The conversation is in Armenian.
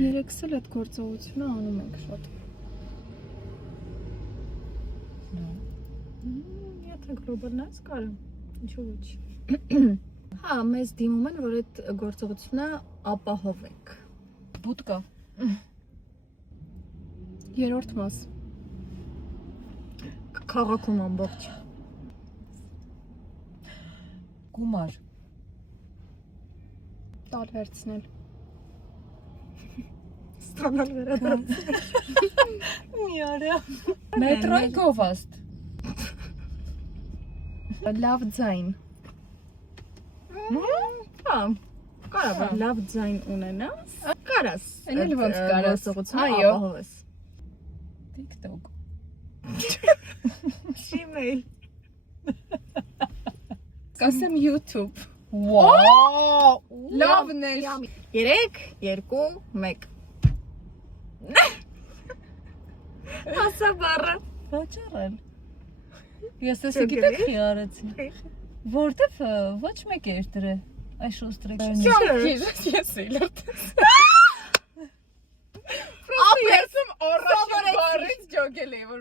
Երեքս էլ այդ գործողությունը անում ենք շատ։ Եթե գլոբալն ես կարում, ինչու ոչ։ Հա, մեզ դիմում են, որ այդ գործողությունը ապահովենք։ Բուտկա։ Երրորդ մաս։ Քաղաքում ամբողջ։ Գումար։ Տալ վերցնել։ Ստանալ վերադարձնել։ Մի արա։ Մետրոյի գովաստ։ Լավ ձայն։ Հա, կարա լավ ձայն ունենաս։ Կարաս։ Էլ ոնց կարաս։ Այո, ապահովես։ TikTok։ Gmail։ Կասեմ YouTube։ Վաու։ Լավն է։ 3, 2, 1։ Ասա բառը։ Վաճառել։ Ես էսի գիտեք խի արեցի։ Որտեվ ոչ մեկ էր դրել։ Այս շոստրեք։ Ես էլ։ Ապերսում առաջին բառից ջոգել էի որ